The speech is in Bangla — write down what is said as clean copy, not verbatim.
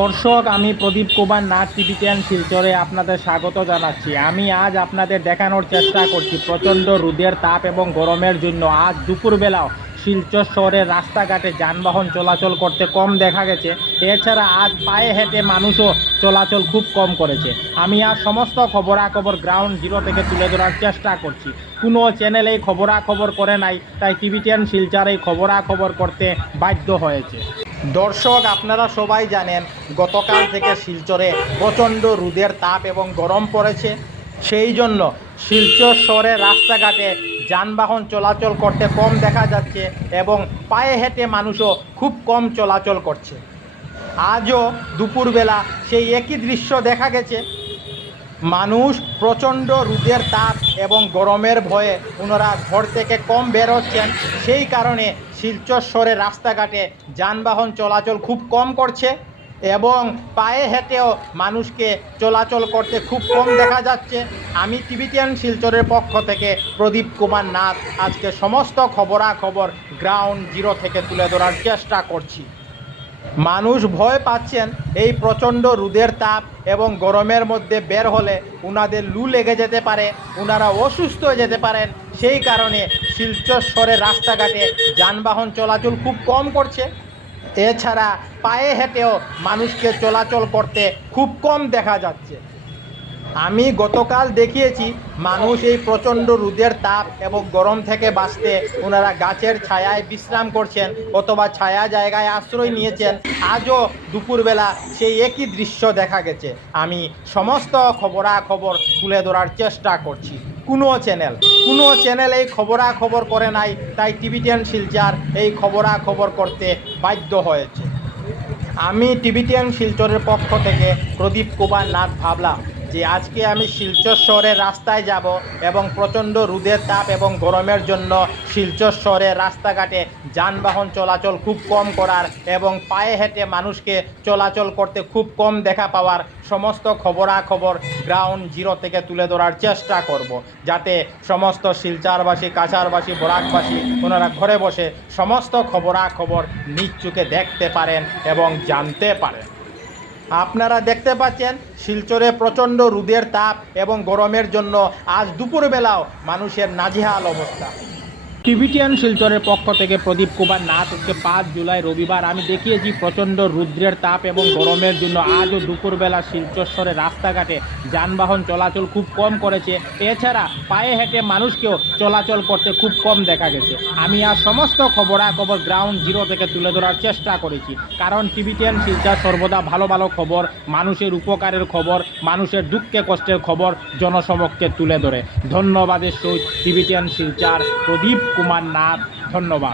দর্শক, আমি প্রদীপ কুমার নাথ, টিভি10 শিলচরে আপনাদের স্বাগত জানাচ্ছি। আমি আজ আপনাদের দেখানোর চেষ্টা করছি প্রচণ্ড রোদের তাপ এবং গরমের জন্য আজ দুপুরবেলাও শিলচর শহরের রাস্তাঘাটে যানবাহন চলাচল করতে কম দেখা গেছে। এছাড়া আজ পায়ে হেঁটে মানুষও চলাচল খুব কম করেছে। আমি আজ সমস্ত খবরাখবর গ্রাউন্ড জিরো থেকে তুলে ধরার চেষ্টা করছি। কোনো চ্যানেল এই খবরাখবর করে নাই, তাই টিভি10 শিলচর এই খবরাখবর করতে বাধ্য হয়েছে। দর্শক, আপনারা সবাই জানেন গতকাল থেকে শিলচরে প্রচণ্ড রোদের তাপ এবং গরম পড়েছে। সেই জন্য শিলচর শহরের রাস্তাঘাটে যানবাহন চলাচল করতে কম দেখা যাচ্ছে এবং পায়ে হেঁটে মানুষও খুব কম চলাচল করছে। আজও দুপুরবেলা সেই একই দৃশ্য দেখা গেছে। মানুষ প্রচণ্ড রোদের তাপ এবং গরমের ভয়ে ওনারা ঘর থেকে কম বের হচ্ছেন। সেই কারণে শিলচর শহরের রাস্তাঘাটে যানবাহন চলাচল খুব কম করছে এবং পায়ে হেঁটেও মানুষকে চলাচল করতে খুব কম দেখা যাচ্ছে। আমি টিভি10 শিলচরের পক্ষ থেকে প্রদীপ কুমার নাথ আজকে সমস্ত খবরাখবর গ্রাউন্ড জিরো থেকে তুলে ধরার চেষ্টা করছি। মানুষ ভয় পাচ্ছেন এই প্রচণ্ড রোদের তাপ এবং গরমের মধ্যে বের হলে ওনাদের লু লেগে যেতে পারে, ওনারা অসুস্থ হয়ে যেতে পারেন। সেই কারণে শিলচর শহরের রাস্তাঘাটে যানবাহন চলাচল খুব কম করছে। এছাড়া পায়ে হেঁটেও মানুষকে চলাচল করতে খুব কম দেখা যাচ্ছে। আমি গতকাল দেখিয়েছি মানুষ এই প্রচণ্ড রোদের তাপ এবং গরম থেকে বাঁচতে ওনারা গাছের ছায়ায় বিশ্রাম করছেন অথবা ছায়া জায়গায় আশ্রয় নিয়েছেন। আজও দুপুরবেলা সেই একই দৃশ্য দেখা গেছে। আমি সমস্ত খবরাখবর তুলে ধরার চেষ্টা করছি। কোনো চ্যানেল এই খবরাখবর করে নাই, তাই টিভি10 শিলচর এই খবরাখবর করতে বাধ্য হয়েছে। আমি টিভি10 শিলচরের পক্ষ থেকে প্রদীপ কুমার নাথ ভাবলাম যে আজকে আমি শিলচর শহরের রাস্তায় যাব এবং প্রচণ্ড রোদের তাপ এবং গরমের জন্য শিলচর শহরের রাস্তাঘাটে যানবাহন চলাচল খুব কম করার এবং পায়ে হেঁটে মানুষকে চলাচল করতে খুব কম দেখা পাওয়ার সমস্ত খবরাখবর গ্রাউন্ড জিরো থেকে তুলে ধরার চেষ্টা করব, যাতে সমস্ত শিলচরবাসী, কাছাড়বাসী, বরাকবাসী ওনারা ঘরে বসে সমস্ত খবরাখবর নিজ চোখে দেখতে পারেন এবং জানতে পারেন। আপনারা দেখতে পাচ্ছেন শিলচরে প্রচণ্ড রোদের তাপ এবং গরমের জন্য আজ দুপুরবেলাও মানুষের নাজেহাল অবস্থা। টিভি10 শিলচরের পক্ষ থেকে প্রদীপ কুমার নাথ। হচ্ছে 5 জুলাই রবিবার। আমি দেখিয়েছি প্রচণ্ড রৌদ্রের তাপ এবং গরমের জন্য আজও দুপুরবেলা শিলচর শহরের রাস্তাঘাটে যানবাহন চলাচল খুব কম করেছে। এছাড়া পায়ে হেঁটে মানুষকেও চলাচল করতে খুব কম দেখা গেছে। আমি আজ সমস্ত খবরাখবর গ্রাউন্ড জিরো থেকে তুলে ধরার চেষ্টা করেছি, কারণ টিভি10 শিলচর সর্বদা ভালো ভালো খবর, মানুষের উপকারের খবর, মানুষের দুঃখে কষ্টের খবর জনসমক্ষে তুলে ধরে। ধন্যবাদের সহিত টিভি10 শিলচর প্রদীপ কুমার নাথ। ধন্যবাদ।